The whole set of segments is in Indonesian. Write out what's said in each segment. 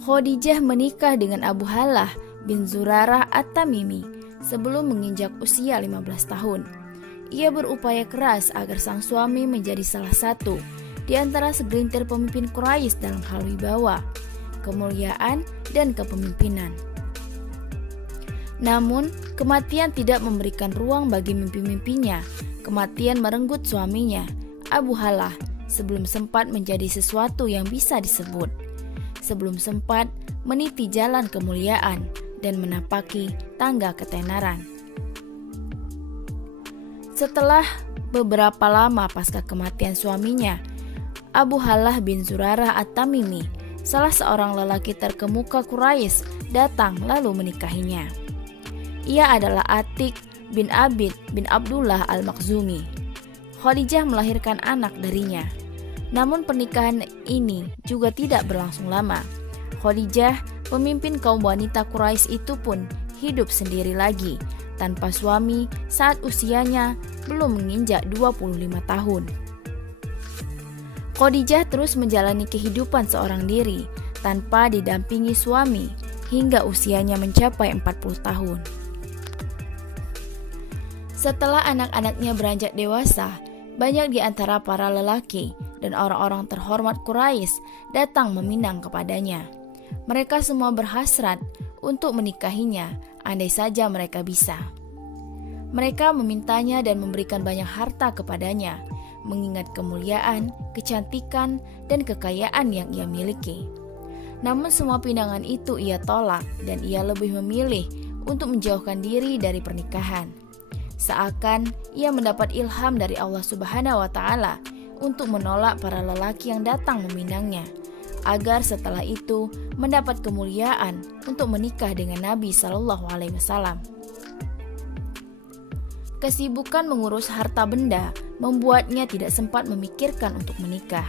Khadijah menikah dengan Abu Halah bin Zurarah At-Tamimi sebelum menginjak usia 15 tahun. Ia berupaya keras agar sang suami menjadi salah satu di antara segelintir pemimpin Quraisy dalam hal wibawa, kemuliaan, dan kepemimpinan. Namun, kematian tidak memberikan ruang bagi mimpi-mimpinya. Kematian merenggut suaminya, Abu Halah, sebelum sempat menjadi sesuatu yang bisa disebut. Sebelum sempat meniti jalan kemuliaan dan menapaki tangga ketenaran. Setelah beberapa lama pasca kematian suaminya, Abu Halah bin Zurarah At-Tamimi, salah seorang lelaki terkemuka Quraisy, datang lalu menikahinya. Ia adalah Atik bin Abid bin Abdullah Al-Makhzumi. Khadijah melahirkan anak darinya. Namun pernikahan ini juga tidak berlangsung lama. Khadijah, pemimpin kaum wanita Quraisy itu pun hidup sendiri lagi, tanpa suami saat usianya belum menginjak 25 tahun. Khadijah terus menjalani kehidupan seorang diri, tanpa didampingi suami, hingga usianya mencapai 40 tahun. Setelah anak-anaknya beranjak dewasa, banyak di antara para lelaki dan orang-orang terhormat Quraisy datang meminang kepadanya. Mereka semua berhasrat untuk menikahinya, andai saja mereka bisa. Mereka memintanya dan memberikan banyak harta kepadanya, mengingat kemuliaan, kecantikan, dan kekayaan yang ia miliki. Namun semua pinangan itu ia tolak dan ia lebih memilih untuk menjauhkan diri dari pernikahan. Seakan ia mendapat ilham dari Allah Subhanahu wa Ta'ala untuk menolak para lelaki yang datang meminangnya, agar setelah itu mendapat kemuliaan untuk menikah dengan Nabi Shallallahu Alaihi Wasallam. Kesibukan mengurus harta benda membuatnya tidak sempat memikirkan untuk menikah.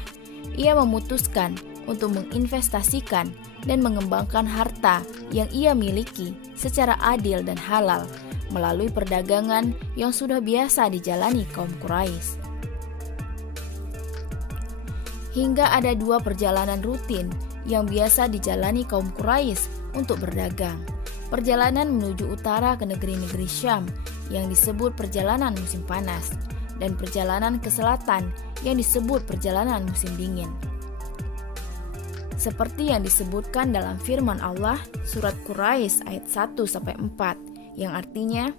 Ia memutuskan untuk menginvestasikan dan mengembangkan harta yang ia miliki secara adil dan halal melalui perdagangan yang sudah biasa dijalani kaum Quraisy. Hingga ada 2 perjalanan rutin yang biasa dijalani kaum Quraisy untuk berdagang. Perjalanan menuju utara ke negeri-negeri Syam yang disebut perjalanan musim panas, dan perjalanan ke selatan yang disebut perjalanan musim dingin. Seperti yang disebutkan dalam firman Allah surat Quraisy ayat 1-4, yang artinya,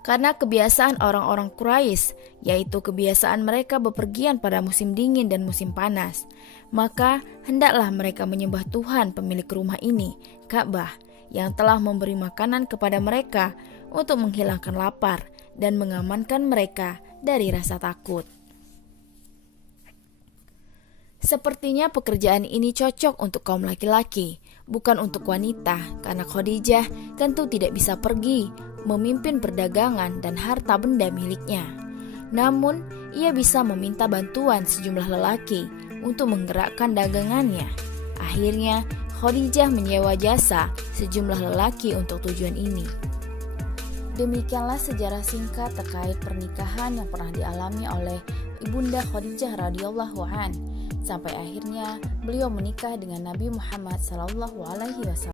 karena kebiasaan orang-orang Quraisy, yaitu kebiasaan mereka bepergian pada musim dingin dan musim panas, maka hendaklah mereka menyembah Tuhan pemilik rumah ini, Ka'bah, yang telah memberi makanan kepada mereka untuk menghilangkan lapar dan mengamankan mereka dari rasa takut. Sepertinya pekerjaan ini cocok untuk kaum laki-laki, bukan untuk wanita, karena Khadijah tentu tidak bisa pergi memimpin perdagangan dan harta benda miliknya. Namun, ia bisa meminta bantuan sejumlah lelaki untuk menggerakkan dagangannya. Akhirnya, Khadijah menyewa jasa sejumlah lelaki untuk tujuan ini. Demikianlah sejarah singkat terkait pernikahan yang pernah dialami oleh Ibunda Khadijah radhiyallahu an, sampai akhirnya beliau menikah dengan Nabi Muhammad sallallahu alaihi wasallam.